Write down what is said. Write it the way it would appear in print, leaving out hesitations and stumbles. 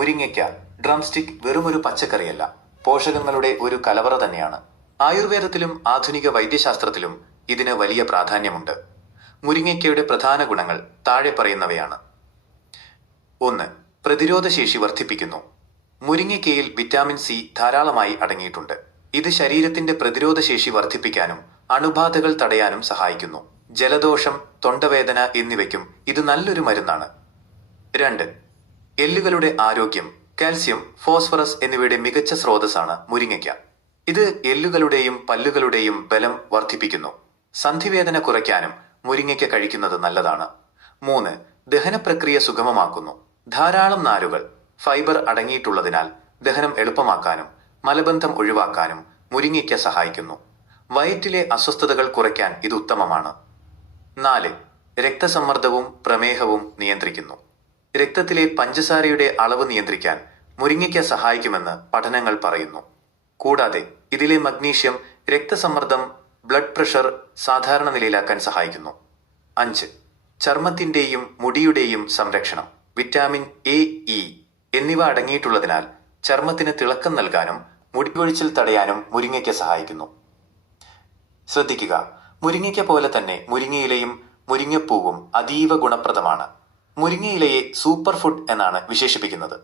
മുരിങ്ങയ്ക്ക drumstick വെറുമൊരു പച്ചക്കറിയല്ല, പോഷകങ്ങളുടെ ഒരു കലവറ തന്നെയാണ്. ആയുർവേദത്തിലും ആധുനിക വൈദ്യശാസ്ത്രത്തിലും ഇതിന് വലിയ പ്രാധാന്യമുണ്ട്. മുരിങ്ങയ്ക്കയുടെ പ്രധാന ഗുണങ്ങൾ താഴെ പറയുന്നവയാണ്. 1. പ്രതിരോധശേഷി വർദ്ധിപ്പിക്കുന്നു. മുരിങ്ങയ്ക്കയിൽ വിറ്റാമിൻ സി ധാരാളമായി അടങ്ങിയിട്ടുണ്ട്. ഇത് ശരീരത്തിന്റെ പ്രതിരോധശേഷി വർദ്ധിപ്പിക്കാനും അണുബാധകൾ തടയാനും സഹായിക്കുന്നു. ജലദോഷം, തൊണ്ടവേദന എന്നിവയ്ക്കും ഇത് നല്ലൊരു മരുന്നാണ്. 2. എല്ലുകളുടെ ആരോഗ്യം. കാൽസ്യം, ഫോസ്ഫറസ് എന്നിവയുടെ മികച്ച സ്രോതസ്സാണ് മുരിങ്ങയ്ക്ക. ഇത് എല്ലുകളുടെയും പല്ലുകളുടെയും ബലം വർദ്ധിപ്പിക്കുന്നു. സന്ധിവേദന കുറയ്ക്കാനും മുരിങ്ങയ്ക്ക കഴിക്കുന്നത് നല്ലതാണ്. 3. ദഹനപ്രക്രിയ സുഗമമാക്കുന്നു. ധാരാളം നാരുകൾ, ഫൈബർ അടങ്ങിയിട്ടുള്ളതിനാൽ ദഹനം എളുപ്പമാക്കാനും മലബന്ധം ഒഴിവാക്കാനും മുരിങ്ങയ്ക്ക സഹായിക്കുന്നു. വയറ്റിലെ അസ്വസ്ഥതകൾ കുറയ്ക്കാൻ ഇത് ഉത്തമമാണ്. 4. രക്തസമ്മർദ്ദവും പ്രമേഹവും നിയന്ത്രിക്കുന്നു. രക്തത്തിലെ പഞ്ചസാരയുടെ അളവ് നിയന്ത്രിക്കാൻ മുരിങ്ങയ്ക്ക സഹായിക്കുമെന്ന് പഠനങ്ങൾ പറയുന്നു. കൂടാതെ ഇതിലെ മഗ്നീഷ്യം രക്തസമ്മർദ്ദം, ബ്ലഡ് പ്രഷർ സാധാരണ നിലയിലാക്കാൻ സഹായിക്കുന്നു. 5. ചർമ്മത്തിന്റെയും മുടിയുടെയും സംരക്ഷണം. വിറ്റാമിൻ എ, ഇ എന്നിവ അടങ്ങിയിട്ടുള്ളതിനാൽ ചർമ്മത്തിന് തിളക്കം നൽകാനും മുടികൊഴിച്ചിൽ തടയാനും മുരിങ്ങയ്ക്ക സഹായിക്കുന്നു. ശ്രദ്ധിക്കുക, മുരിങ്ങയ്ക്ക പോലെ തന്നെ മുരിങ്ങയിലയും മുരിങ്ങപ്പൂവും അതീവ ഗുണപ്രദമാണ്. മുരിങ്ങയിലയെ സൂപ്പർ ഫുഡ് എന്നാണ് വിശേഷിപ്പിക്കുന്നത്.